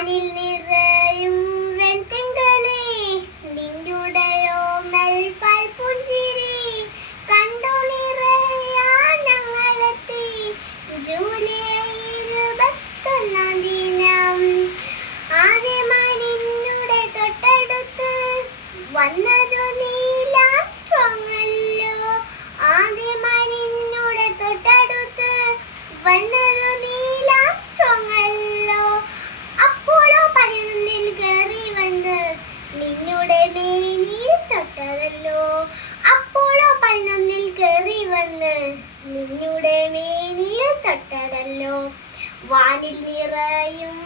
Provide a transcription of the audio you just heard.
വാനിൽ നിറയും വെൺതിങ്കളെ നിന്റുടയോമൽ പൽപുഞ്ചിരി കണ്ടു നിറയാ ഞങ്ങളെത്തി. ജൂലൈ ഇരുപത്തൊന്നാം ദിനം ആദ്യമായി നിന്നുടെ തൊട്ടടുത്ത് വന്നതു നീ പറഞ്ഞതല്ലോ അപ്പോളോ പന്നൊന്നിൽ കയറി വന്ന് നിങ്ങളുടെ മേനിയിൽ തൊട്ടതല്ലോ. വാനിൽ നിറയും